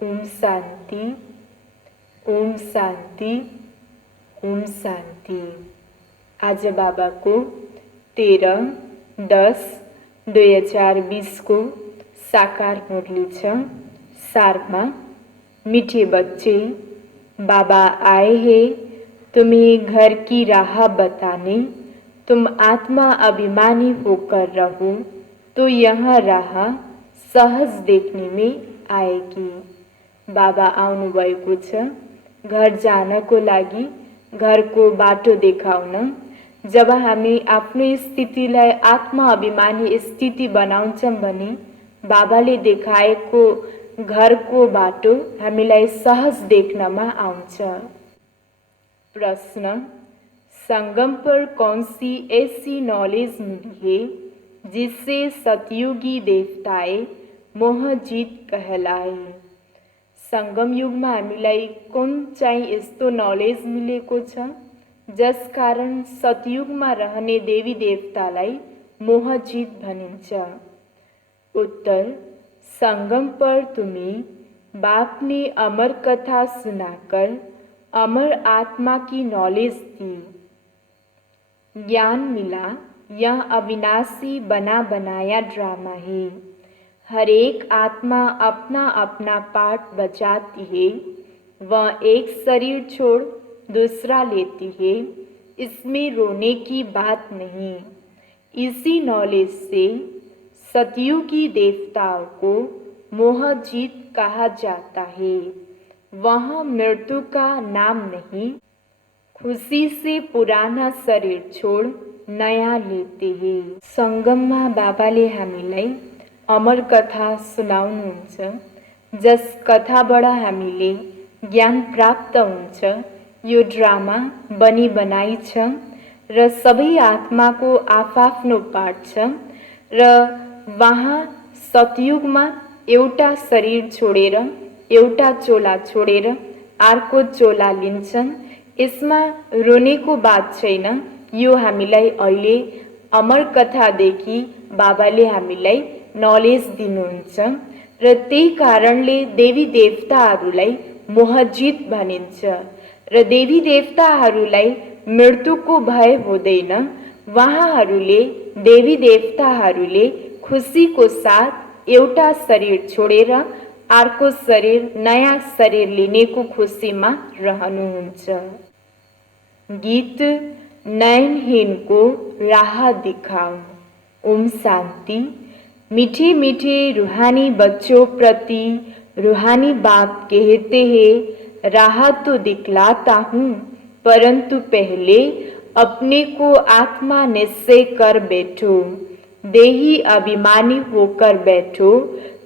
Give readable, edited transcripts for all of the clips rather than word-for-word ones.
ओम शांति, ओम शांति, ओम शांति। आज बाबा को 13-10-2020 को साकार मुरली छ। सारमा, मीठे बच्चे, बाबा आए हैं तुम्हें घर की राह बताने। तुम आत्मा अभिमानी होकर रहो तो यह राह सहज देखने में आएगी। बाबा आउनुभएको छ घर जानको लागि, घरको बाटो देखाउन। जब हामी आफ्नो स्थितिलाई आत्मा अभिमानी स्थिति बनाउँछौं भने बाबाले देखाएको घरको बाटो हामीलाई सहज देख्नमा आउँछ। प्रश्न, संगम पर कौन सी ऐसी नॉलेज मिली है जिससे सतयुगी देवताएं मोहजित कहलाए? संगम युगमा हामीलाई कुन चाहिँ यस्तो नलेज मिलेको छ जसकारण सतयुगमा रहने देवी देवतालाई मोहजित भनिन्छ? उत्तर, संगम पर तुम्हें बाप ने अमर कथा सुनाकर अमर आत्मा की नॉलेज दी। ज्ञान मिला, यह अविनाशी बना बनाया ड्रामा है। हर एक आत्मा अपना अपना पार्ट बजाती है। वह एक शरीर छोड़ दूसरा लेती है। इसमें रोने की बात नहीं। इसी नॉलेज से सतयुगी देवताओं को मोहजित कहा जाता है। वह मृत्यु का नाम नहीं। खुशी से पुराना शरीर छोड़ नया लेते हैं। संगममा बाबाले हामीलाई अमर कथा सुनाउनुहुन्छ जस कथाबाट हामीले ज्ञान प्राप्त हुन्छ। यो ड्रामा बनी बनाई छ र सबै आत्माको आफआफ्नो पाठ छ र वहाँ सतयुगमा एउटा शरीर छोडेर, एउटा चोला छोडेर अर्को चोला लिन्छन्। यसमा रोनेको बात छैन। यो हामीलाई अहिले अमर कथादेखि बाबाले हामीलाई नलेज दिनुहुन्छ र त्यही कारणले देवी देवताहरूलाई मोहजित भनिन्छ र देवी देवताहरूलाई मृत्युको भय हुँदैन। वहाँहरूले देवी देवताहरूले खुसीको साथ एउटा शरीर छोडेर अर्को शरीर, नयाँ शरीर लिनेको खुसीमा रहनुहुन्छ। गीत नयनहीन को राह दिखाओ। ओम शांति। मीठे मीठे रूहानी बच्चों प्रति रूहानी बाप कहते हैं, राह तो दिखलाता हूँ परंतु पहले अपने को आत्मा निश्चय कर बैठो। देही अभिमानी होकर बैठो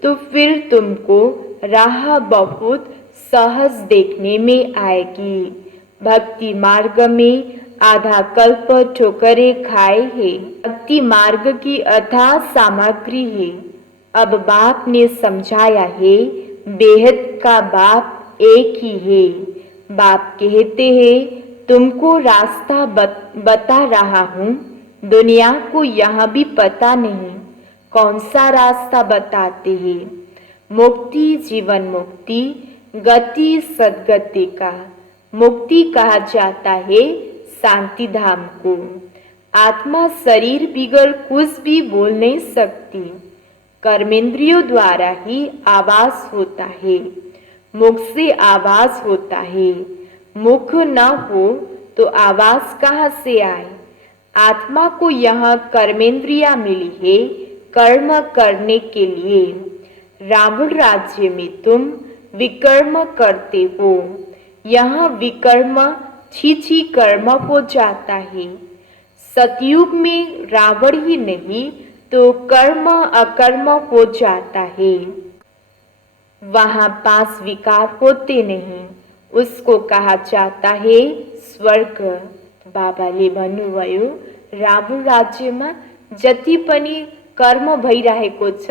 तो फिर तुमको राह बहुत सहज देखने में आएगी। भक्ति मार्ग में आधा कल्प ठोकरें खाए है। भक्ति मार्ग की अथाह सामग्री है। अब बाप ने समझाया है, बेहद का बाप एक ही है। बाप कहते हैं, तुमको रास्ता बता रहा हूँ। दुनिया को यह भी पता नहीं कौन सा रास्ता बताते हैं। मुक्ति, जीवन मुक्ति, गति सदगति का। मुक्ति कहा जाता है शांति धाम को। आत्मा शरीर बिगर कुछ भी बोल नहीं सकती। कर्मेंद्रियों द्वारा ही आवाज होता है। मुख से आवाज होता है। मुख न हो तो आवाज कहाँ से आए? आत्मा को यह कर्मेंद्रिया मिली है कर्म करने के लिए। रावण राज्य में तुम विकर्म करते हो। यह विकर्म छी कर्म हो जाता है। सतयुग में रावण ही नहीं तो कर्म अकर्म हो जाता है। वहाँ 5 विकार होते नहीं। उसको कहा जाता है स्वर्ग। बाबाले भन्नुभयो, रावण राज्यमा जति पनि कर्म भइरहेको छ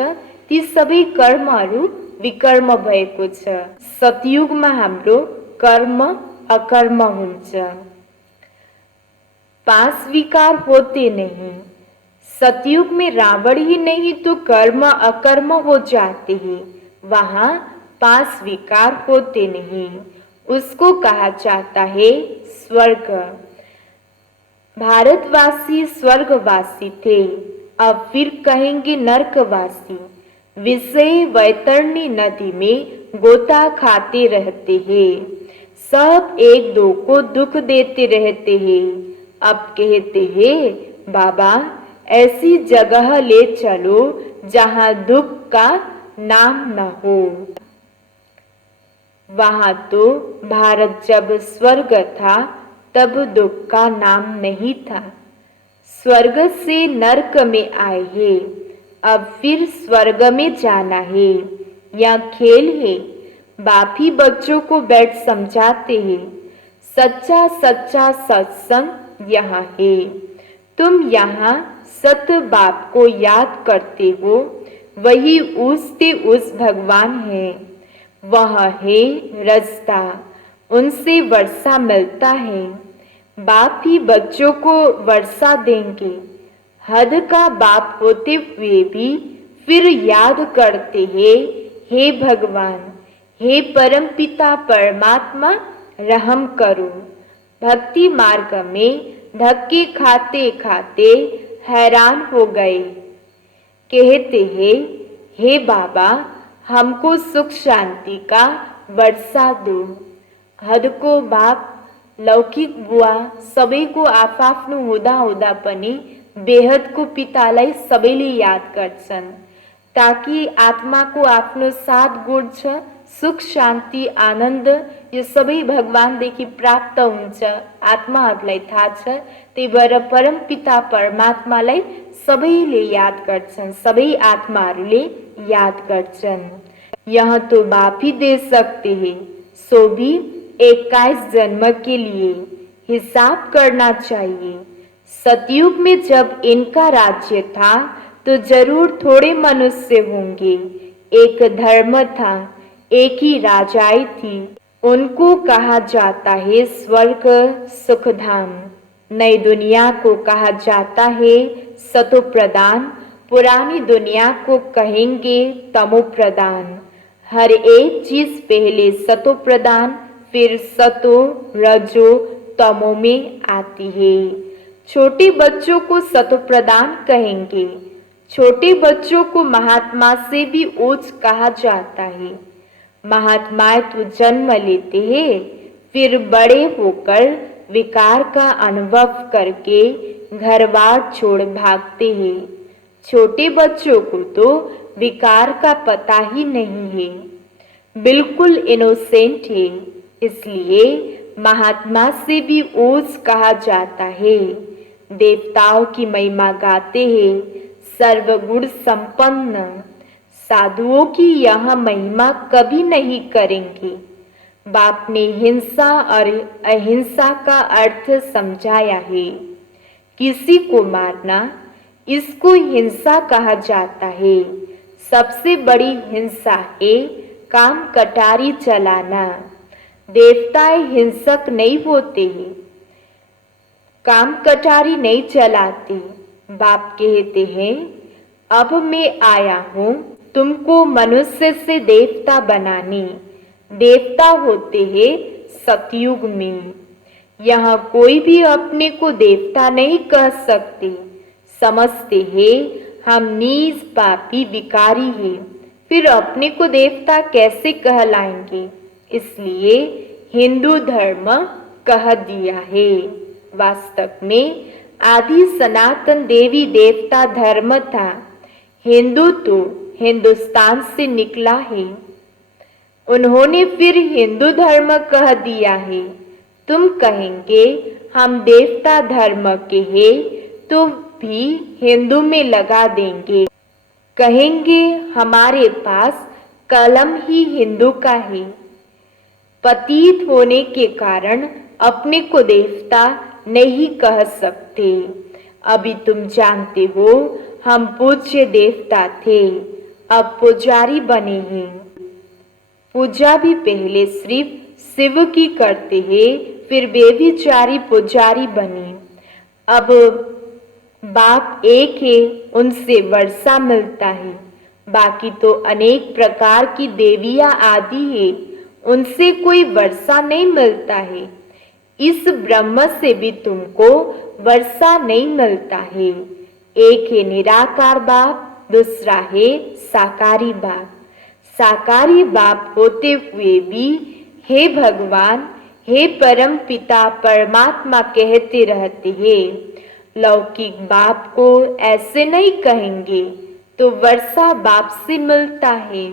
ती सबै कर्महरू विकर्म भएको छ। सतयुगमा हाम्रो कर्म अकर्म हुन्छ। 5 विकार होते नहीं। सतयुग में रावण ही नहीं तो कर्म अकर्म हो जाते हैं। वहाँ पांच विकार होते नहीं, उसको कहा जाता है स्वर्ग। भारतवासी स्वर्गवासी थे, अब फिर कहेंगे नरकवासी। विषय वैतरणी नदी में गोता खाते रहते हैं, सब एक दो को दुख देते रहते हैं। अब कहते हैं बाबा ऐसी जगह ले चलो जहां दुख का नाम न हो। वहां तो भारत जब स्वर्ग था तब दुख का नाम नहीं था। स्वर्ग से नरक में आए हैं, अब फिर स्वर्ग में जाना है। यह खेल है, बाप ही बच्चों को बैठ समझाते हैं। सच्चा सच्चा सत्संग यहाँ है। तुम यहाँ सत बाप को याद करते हो, वही उस भगवान है। वह है रास्ता, उनसे वर्षा मिलता है। बाप ही बच्चों को वर्षा देंगे। हद का बाप होते हुए भी फिर याद करते हैं, हे भगवान, हे परम पिता परमात्मा, रहम करो। भक्ति मार्ग में धक्के खाते खाते हैरान हो गए। कहते हैं, हे बाबा, हमको सुख शांति का वर्षा दो। हद को बाप लौकिक बुआ सबैको आफआफ्नो हुँदा पनि बेहदको पितालाई सबैले याद गर्छन्, ताकि आत्माको आफ्नो साथ गुण छ, सुख शान्ति आनन्द यो सबै भगवानदेखि प्राप्त हुन्छ। आत्माहरूलाई थाहा छ, त्यही भएर परम पिता परमात्मालाई सबैले याद गर्छन्, सबै आत्माहरूले याद गर्छन्। यह तो बाप ही दे सकते हैं, सो भी 21 जन्म के लिए हिसाब करना चाहिए। सतयुग में जब इनका राज्य था तो जरूर थोड़े मनुष्य होंगे। एक धर्म था, एक ही राजाई थी, उनको कहा जाता है स्वर्ग सुखधाम। नई दुनिया को कहा जाता है सतो प्रदान, पुरानी दुनिया को कहेंगे तमो प्रदान। हर एक चीज पहले सतो प्रदान फिर सतो रजो तमो में आती है। छोटे बच्चों को सतो प्रदान कहेंगे। छोटे बच्चों को महात्मा से भी ऊंच कहा जाता है। महात्माएं तो जन्म लेते हैं, फिर बड़े होकर विकार का अनुभव करके घरबार छोड़ भागते हैं। छोटे बच्चों को तो विकार का पता ही नहीं है, बिल्कुल इनोसेंट है, इसलिए महात्मा से भी ऊंच कहा जाता है। देवताओं की महिमा गाते हैं, सर्वगुण संपन्न। साधुओं की यह महिमा कभी नहीं करेंगे। बाप ने हिंसा और अहिंसा का अर्थ समझाया है। किसी को मारना, इसको हिंसा कहा जाता है। सबसे बड़ी हिंसा है काम कटारी चलाना। देवताएं हिंसक नहीं होते हैं, काम कटारी नहीं चलाते। बाप कहते हैं, अब मैं आया हूँ तुमको मनुष्य से देवता बनाने। देवता होते हैं सतयुग में। यहाँ कोई भी अपने को देवता नहीं कह सकते। समझते हैं हम नीच पापी विकारी हैं, फिर अपने को देवता कैसे कहलाएंगे। इसलिए हिंदू धर्म कह दिया है। वास्तव में आदि सनातन देवी देवता धर्म था। हिंदू तो हिंदुस्तान से निकला है, उन्होंने फिर हिंदू धर्म कह दिया है। तुम कहेंगे हम देवता धर्म के हैं तो भी हिंदू में लगा देंगे। कहेंगे हमारे पास कलम ही हिंदू का है। पतित होने के कारण अपने को देवता नहीं कह सकते। अभी तुम जानते हो हम पूज्य देवता थे, अब पुजारी बने हैं। पूजा भी पहले सिर्फ शिव की करते हैं, फिर बेविचारी पुजारी बने। अब बाप एक है, उनसे वर्षा मिलता है। बाकी तो अनेक प्रकार की देवियां आदि है, उनसे कोई वर्षा नहीं मिलता है। इस ब्रह्म से भी तुमको वर्षा नहीं मिलता है। एक है निराकार बाप, दूसरा है साकारी बाप। साकारी बाप होते हुए भी हे भगवान, हे परम पिता परमात्मा कहते रहते हैं। लौकिक बाप को ऐसे नहीं कहेंगे तो वर्षा बाप से मिलता है।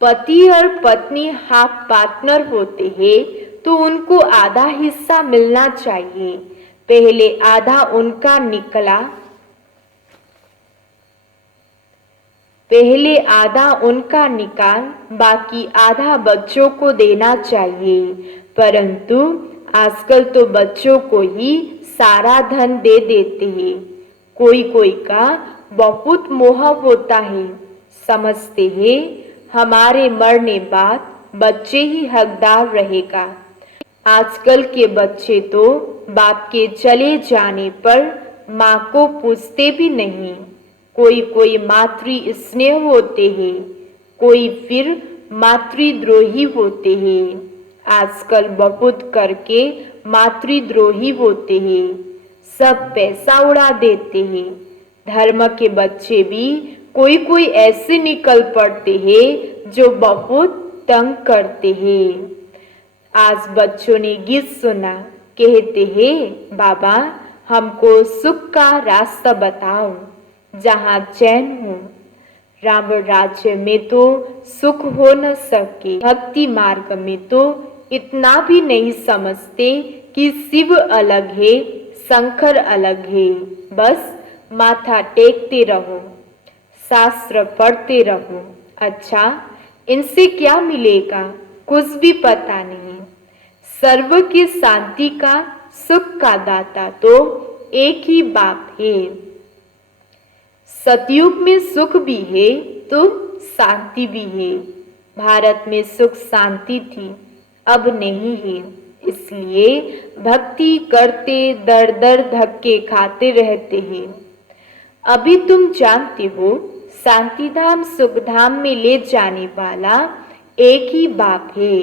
पति और पत्नी हाफ पार्टनर होते हैं तो उनको आधा हिस्सा मिलना चाहिए। पहले आधा उनका निकला, पहले आधा उनका निकाल बाकी आधा बच्चों को देना चाहिए। परंतु आजकल तो बच्चों को ही सारा धन दे देते हैं। कोई कोई का बहुत मोह होता है, समझते हैं हमारे मरने बाद बच्चे ही हकदार रहेगा। आजकल के बच्चे तो बाप के चले जाने पर माँ को पूछते भी नहीं। कोई कोई मातृ स्नेह होते हैं, कोई फिर मातृद्रोही होते हैं। आजकल बहुत करके मातृद्रोही होते हैं, सब पैसा उड़ा देते हैं। धर्म के बच्चे भी कोई कोई ऐसे निकल पड़ते हैं जो बहुत तंग करते हैं। आज बच्चों ने गीत सुना, कहते हैं बाबा हमको सुख का रास्ता बताओ जहाँ चैन हो। रावण राज्य में तो सुख हो न सके, भक्ति मार्ग में तो इतना भी नहीं समझते कि शिव अलग है, शंकर अलग है। बस माथा टेकते रहो, शास्त्र पढ़ते रहो। अच्छा, इनसे क्या मिलेगा? कुछ भी पता नहीं। सर्व की शांति का, सुख का दाता तो एक ही बाप है। सतयुग में सुख भी है तो शांति भी है। भारत में सुख शांति थी, अब नहीं है। इसलिए भक्ति करते दर दर धक्के खाते रहते हैं। अभी तुम जानते हो शांतिधाम सुखधाम में ले जाने वाला एक ही बाप है।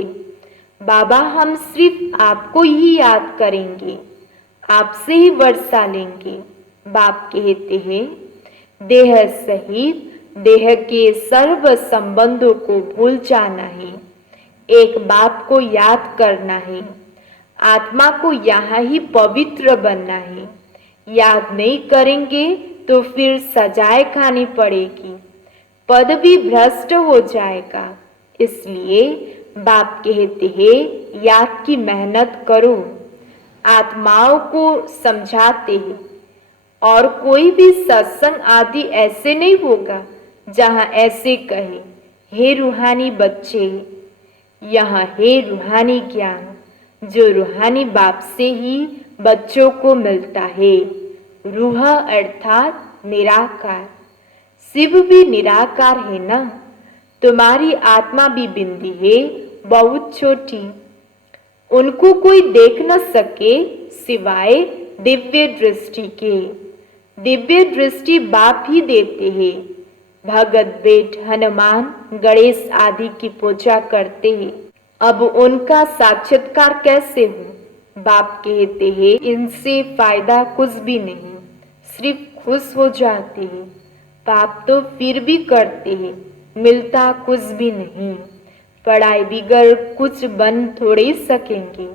बाबा हम सिर्फ आपको ही याद करेंगे, आपसे ही वर्षा लेंगे। बाप कहते हैं देह सहित देह के सर्व संबंधों को भूल जाना है, एक बाप को याद करना है, आत्मा को यहाँ ही पवित्र बनना है। याद नहीं करेंगे तो फिर सजाए खानी पड़ेगी, पद भी भ्रष्ट हो जाएगा। इसलिए बाप कहते हैं याद की मेहनत करो। आत्माओं को समझाते हैं और कोई भी सत्संग आदि ऐसे नहीं होगा जहाँ ऐसे कहे हे रूहानी बच्चे, यहाँ है रूहानी ज्ञान जो रूहानी बाप से ही बच्चों को मिलता है। रूह अर्थात निराकार, शिव भी निराकार है ना। तुम्हारी आत्मा भी बिंदी है, बहुत छोटी, उनको कोई देख न सके सिवाय दिव्य दृष्टि के। दिव्य दृष्टि बाप ही देते हैं। भगत बेट हनुमान गणेश आदि की पूजा करते हैं, अब उनका साक्षात्कार कैसे हो? बाप कहते हैं इनसे फायदा कुछ भी नहीं, सिर्फ खुश हो जाते हैं। पाप तो फिर भी करते हैं, मिलता कुछ भी नहीं। पढ़ाई बिगड़ कुछ बन थोड़े सकेंगे।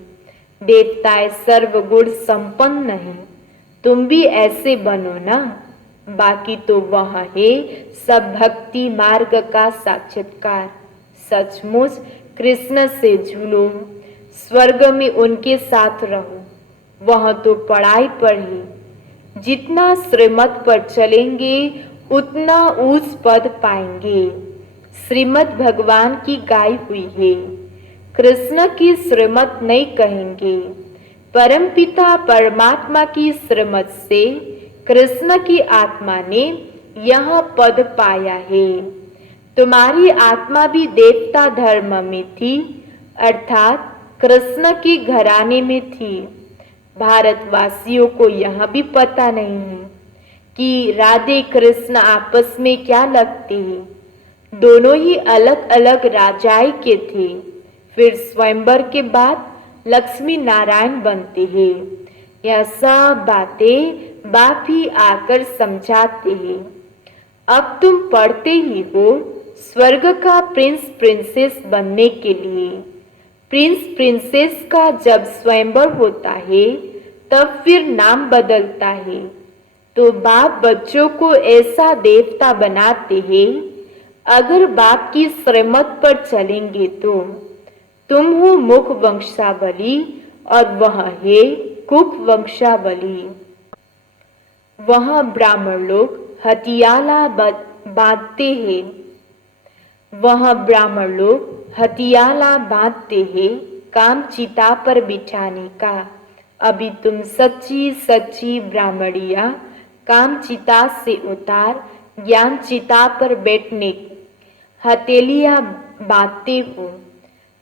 देवताएं सर्वगुण संपन्न है, तुम भी ऐसे बनो ना। बाकी तो वह है सब भक्ति मार्ग का साक्षात्कार। सचमुच कृष्ण से झूलो, स्वर्ग में उनके साथ रहो। वह तो पढ़ाई पढ़ी, जितना श्रीमत पर चलेंगे उतना ऊंच पद पाएंगे। श्रीमत भगवान की गाई हुई है, कृष्ण की श्रीमत नहीं कहेंगे। परमपिता परमात्मा की श्रीमत से कृष्ण की आत्मा ने यह पद पाया है। तुम्हारी आत्मा भी देवता धर्म में थी, अर्थात कृष्ण के घराने में थी। भारतवासियों को यह भी पता नहीं है कि राधे कृष्ण आपस में क्या लगते हैं। दोनों ही अलग अलग राजाई के थे। फिर स्वयंवर के बाद लक्ष्मी नारायण बनते हैं। यह सब बातें बाप ही आकर समझाते हैं। अब तुम पढ़ते ही हो स्वर्ग का प्रिंस प्रिंसेस बनने के लिए। प्रिंस प्रिंसेस का जब स्वयंवर होता है तब फिर नाम बदलता है। तो बाप बच्चों को ऐसा देवता बनाते हैं। अगर बाप की श्रीमत पर चलेंगे तो तुम हो मुख वंशावली और वह है कुक वंशावली। वह ब्राह्मण लोग हथियाला बांधते हैं। वह ब्राह्मण लोग हथियाला बांधते हैं काम चिता पर बिठाने का। अभी तुम सच्ची सच्ची ब्राह्मणिया काम चिता से उतार ज्ञान चिता पर बैठने हथेलियां बांधते हो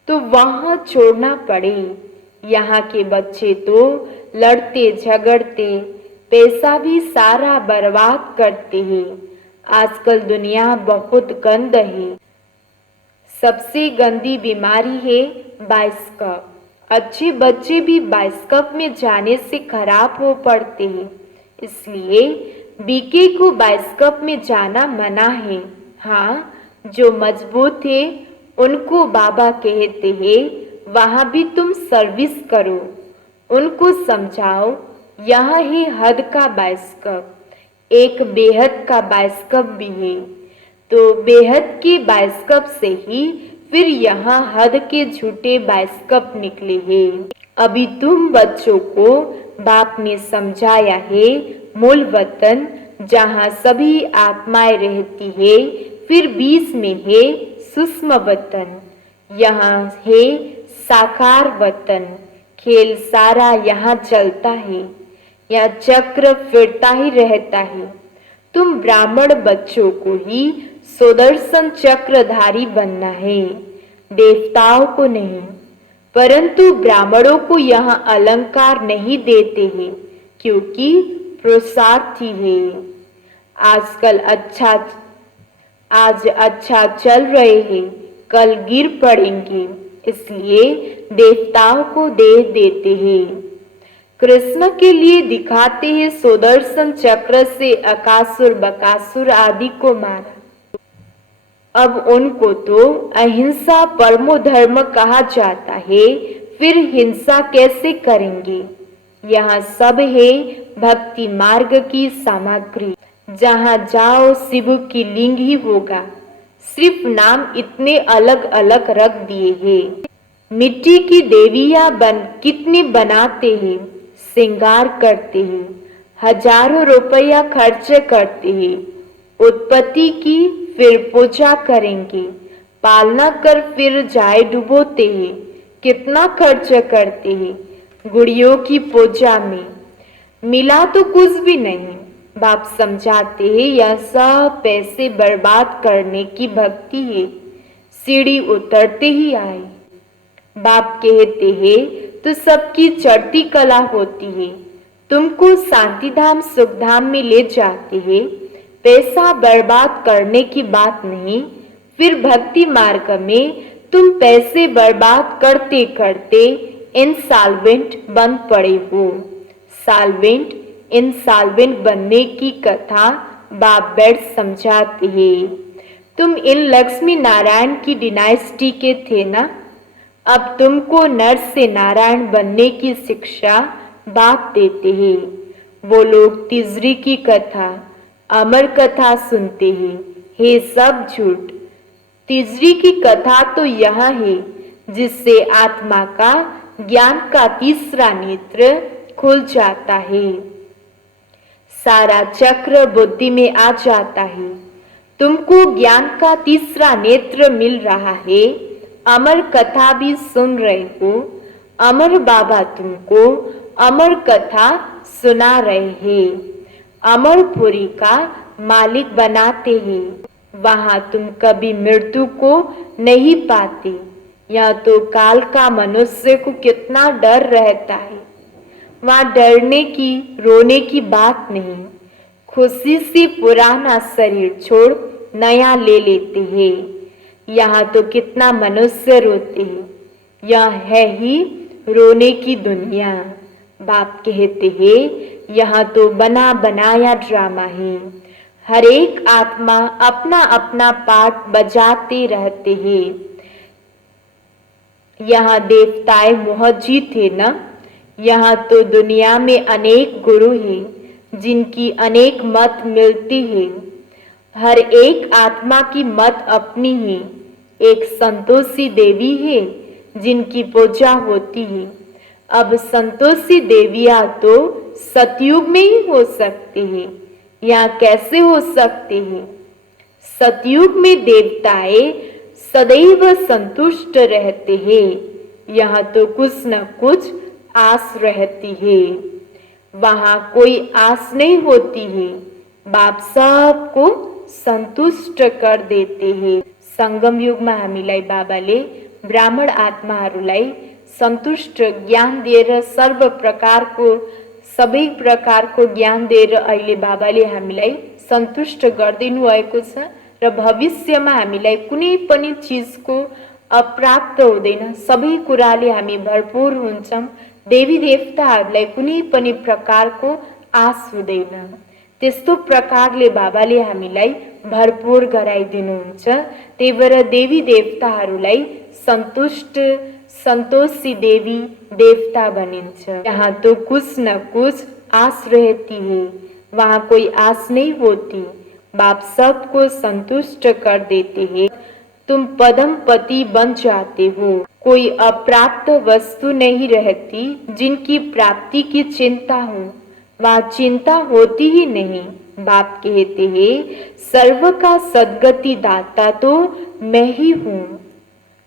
तो वहां छोड़ना पड़े। यहाँ के बच्चे तो लड़ते झगड़ते पैसा भी सारा बर्बाद करते हैं। आजकल दुनिया बहुत गंद है। सबसे गंदी बीमारी है बाइस्कोप। अच्छे बच्चे भी बाइस्कोप में जाने से खराब हो पड़ते हैं। इसलिए बीके को बाइस्कोप में जाना मना है। हाँ, जो मजबूत है उनको बाबा कहते हैं वहाँ भी तुम सर्विस करो। उनको समझाओ यह है हद का बाइस्कोप। एक बेहद का बाइस्कोप भी है। तो बेहद के बाइस्कोप से ही फिर यहाँ हद के झूठे बाइस्कोप निकले हैं। अभी तुम बच्चों को बाप ने समझाया है मूल वतन जहाँ सभी आत्माएं रहती है, फिर बीच में है सूक्ष्म वतन, यहाँ है साकार वतन। खेल सारा यहाँ चलता है, यह चक्र फिरता ही रहता है। तुम ब्राह्मण बच्चों को ही सुदर्शन चक्रधारी बनना है, देवताओं को नहीं। परंतु ब्राह्मणों को यहाँ अलंकार नहीं देते हैं क्योंकि पुरुषार्थी है। आजकल आज अच्छा चल रहे हैं, कल गिर पड़ेंगे, इसलिए देवताओं को दे देते हैं। कृष्ण के लिए दिखाते हैं सुदर्शन चक्र से अकासुर बकासुर आदि को मारा। अब उनको तो अहिंसा परमो धर्म कहा जाता है, फिर हिंसा कैसे करेंगे। यहाँ सब है भक्ति मार्ग की सामग्री। जहाँ जाओ शिव की लिंग ही होगा, सिर्फ नाम इतने अलग अलग रख दिए हैं। मिट्टी की देवियां कितने बनाते हैं, श्रृंगार करते हैं, हजारों रुपया खर्च करते हैं। उत्पत्ति की फिर पूजा करेंगे, पालना कर फिर जाए डुबोते हैं। कितना खर्च करते हैं गुड़ियों की पूजा में, मिला तो कुछ भी नहीं। बाप समझाते हैं यह सब पैसे बर्बाद करने की भक्ति है, सीढ़ी उतरते ही आए। बाप कहते हैं तो सबकी चढ़ती कला होती है। तुमको शांतिधाम सुखधाम में ले जाते हैं, पैसा बर्बाद करने की बात नहीं। फिर भक्ति मार्ग में तुम पैसे बर्बाद करते करते इंसॉल्वेंट बन पड़े हो। सॉल्वेंट इंसॉल्वेंट बनने की कथा बाप बैठ समझाते हैं। तुम इन लक्ष्मी नारायण की डिनाइस्टी के थे ना, अब तुमको नर से नारायण बनने की शिक्षा बाप देते हैं। वो लोग तिजरी की कथा अमर कथा सुनते हैं, हे सब झूठ। तिजरी की कथा तो यह है जिससे आत्मा का ज्ञान का तीसरा नेत्र खुल जाता है, सारा चक्र बुद्धि में आ जाता है। तुमको ज्ञान का तीसरा नेत्र मिल रहा है, अमर कथा भी सुन रहे हो। अमर बाबा तुमको अमर कथा सुना रहे हैं, अमरपुरी का मालिक बनाते हैं। वहां तुम कभी मृत्यु को नहीं पाते। यह तो काल का मनुष्य को कितना डर रहता है, वहां डरने की रोने की बात नहीं। खुशी से पुराना शरीर छोड़ नया ले लेते हैं। यहाँ तो कितना मनुष्य रोते हैं, यह है ही रोने की दुनिया। बाप कहते हैं यहाँ तो बना बनाया ड्रामा है। हर एक आत्मा अपना अपना पार्ट बजाते रहते हैं। यहाँ देवताएं मौजूद थे न। यहाँ तो दुनिया में अनेक गुरु हैं जिनकी अनेक मत मिलती है। हर एक आत्मा की मत अपनी है। एक संतोषी देवी है जिनकी पूजा होती है। अब संतोषी देवियाँ तो सतयुग में ही हो सकती है, यहाँ कैसे हो सकते हैं? सतयुग में देवताएं सदैव संतुष्ट रहते हैं। यहाँ तो कुछ न कुछ आस रहती है, वहाँ कोई आस नहीं होती है। बाप सबको संतुष्ट कर देते हैं। संगम युगमा हामीलाई बाबाले ब्राह्मण आत्माहरूलाई सन्तुष्ट ज्ञान दिएर सर्व प्रकारको सबै प्रकारको ज्ञान दिएर अहिले बाबाले हामीलाई सन्तुष्ट गरिदिनु भएको छ र भविष्यमा हामीलाई कुनै पनि चिजको अप्राप्त हुँदैन। सबै कुराले हामी भरपूर हुन्छौँ। देवी देवताहरूलाई कुनै पनि प्रकारको आश हुँदैन। त्यस्तो प्रकारले बाबाले हामीलाई भरपूर गराइदिनुहुन्छ। त्यही भएर देवी देवताहरूलाई संतोषी देवी देवता बनिन्छ। यहाँ तो कुछ न कुछ आस रहती है, वहाँ कोई आस नहीं होती। बाप सबको संतुष्ट कर देते हैं। तुम पदम पति बन जाते हो। कोई अप्राप्त वस्तु नहीं रहती जिनकी प्राप्ति की चिंता हो, वहाँ चिंता होती ही नहीं। बाप कहते हैं सर्व का सद्गति दाता तो मैं ही हूँ।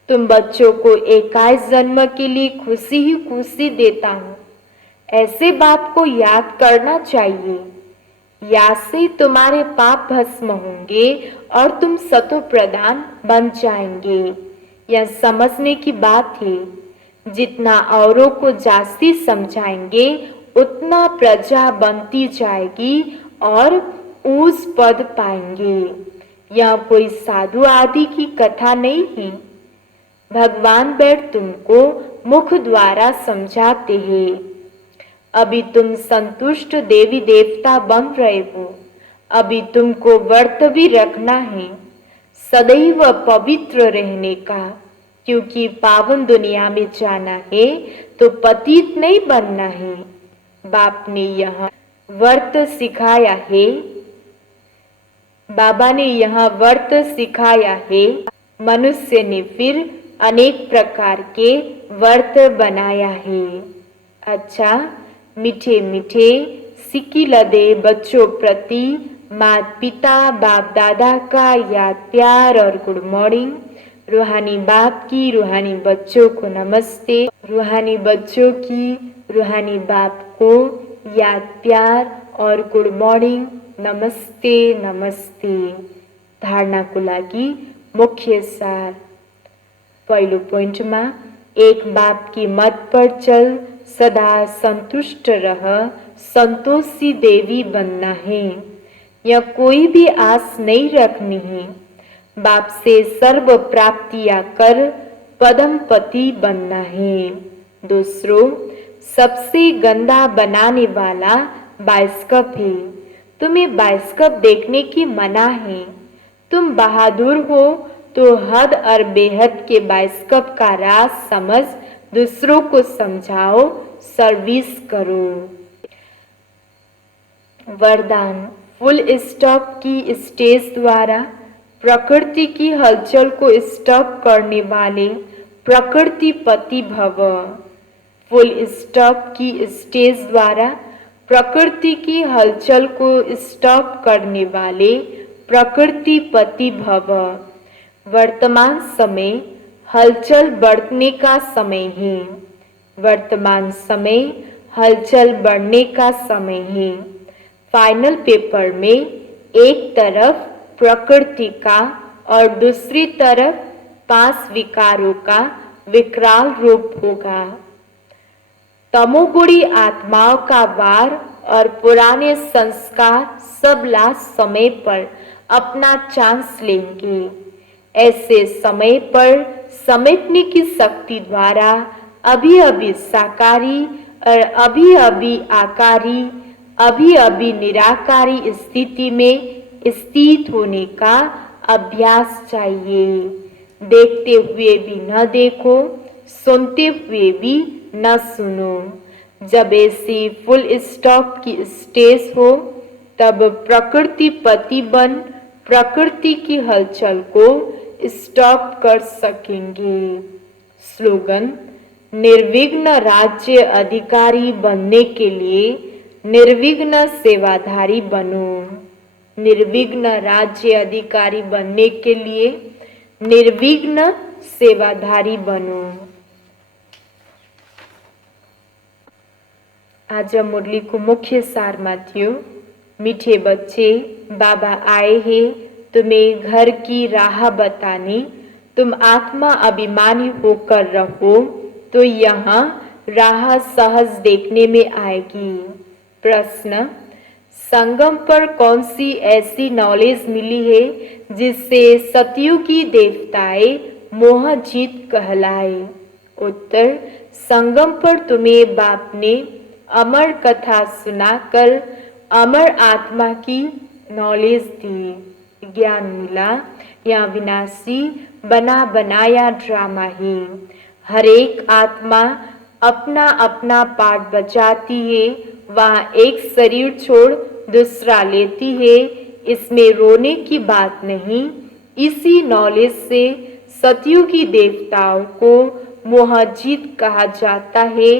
तुम बच्चों को 21 जन्म के लिए खुशी ही खुशी देता हूँ। ऐसे बात को याद करना चाहिए। याद से तुम्हारे पाप भस्म होंगे और तुम सतो प्रधान बन जाएंगे। यह समझने की बात है। जितना औरों को जास्ती समझाएंगे उतना प्रजा बनती जाएगी और ऊंच पद पाएंगे। यह कोई साधु आदि की कथा नहीं है। भगवान बैठ तुमको मुख द्वारा समझाते हैं। अभी तुम संतुष्ट देवी देवता बन रहे हो। अभी तुमको व्रत भी रखना है, सदैव पवित्र रहने का, क्योंकि पावन दुनिया में जाना है तो पतित नहीं बनना है। बाप ने यहाँ व्रत सिखाया है। बाबा ने यहाँ व्रत सिखाया है। मनुष्य ने फिर अनेक प्रकार के व्रत बनाया है। अच्छा, मीठे मीठे सिक्की दे बच्चों प्रति माता पिता बाप दादा का याद प्यार और गुड मॉर्निंग। रूहानी बाप की रूहानी बच्चों को नमस्ते। रूहानी बच्चों की रूहानी बाप को याद प्यार और गुड मॉर्निंग, नमस्ते नमस्ते। धारणा को लागि मुख्य सार। पहिलो पोइन्टमा एक बाप की मत पर चल, सदा संतुष्ट रह, संतोषी देवी बनना है। यह कोई भी आस नहीं रखनी है। बाप से सर्व प्राप्तियां कर पदम पति बनना है। दूसरों, सबसे गंदा बनाने वाला बाइस्कोप है। तुम्हें बाइस्कोप देखने की मना है। तुम बहादुर हो तो हद और बेहद के बाइस्कोप का राज समझ दूसरों को समझाओ, सर्विस करो। वरदान। फुल स्टॉप की स्टेज द्वारा प्रकृति की हलचल को स्टॉप करने वाले प्रकृति पति भव। फुल स्टॉप की स्टेज द्वारा प्रकृति की हलचल को स्टॉप करने वाले प्रकृति पति भव। वर्तमान समय हलचल बढ़ने का समय है। वर्तमान समय हलचल बढ़ने का समय है। फाइनल पेपर में एक तरफ प्रकृति का और दूसरी तरफ 5 विकारों का विकराल रूप होगा। तमोगुणी आत्माओं का वार और पुराने संस्कार सब लास्ट समय पर अपना चांस लेंगे। ऐसे समय पर समेटने की शक्ति द्वारा अभी अभी साकारी और अभी अभी आकारी, अभी अभी निराकारी स्थिति में स्थित होने का अभ्यास चाहिए। देखते हुए भी न देखो, सुनते हुए भी न सुनो। जब ऐसी फुल स्टॉप की स्टेज हो तब प्रकृति पति बन प्रकृति की हलचल को स्टॉप कर सकेंगे। स्लोगन: निर्विघ्न राज्य अधिकारी बनने के लिए निर्विघ्न सेवाधारी बनो। निर्विघ्न राज्य अधिकारी बनने के लिए निर्विघ्न सेवाधारी बनो। आज मुरली को मुख्य सार माथियो: मीठे बच्चे, बाबा आए हैं तुम्हें घर की राह बताने। तुम आत्मा अभिमानी होकर रहो तो यहाँ राह सहज देखने में आएगी। प्रश्न: संगम पर कौन सी ऐसी नॉलेज मिली है जिससे सतयुगी देवताएं मोहजीत कहलाए? उत्तर: संगम पर तुम्हें बाप ने अमर कथा सुनाकर अमर आत्मा की नॉलेज दी। ज्ञान मिला या विनाशी बना बनाया ड्रामा है। हर एक आत्मा अपना अपना पार्ट बचाती है। वहाँ एक शरीर छोड़ दूसरा लेती है। इसमें रोने की बात नहीं। इसी नॉलेज से सतयुगी देवताओं को मोहजीत कहा जाता है।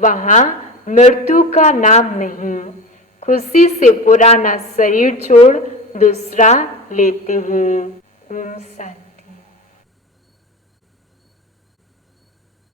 वहाँ मृत्यु का नाम नहीं। खुशी से पुराना शरीर छोड़ दूसरा लेते हैं। ओम शांति।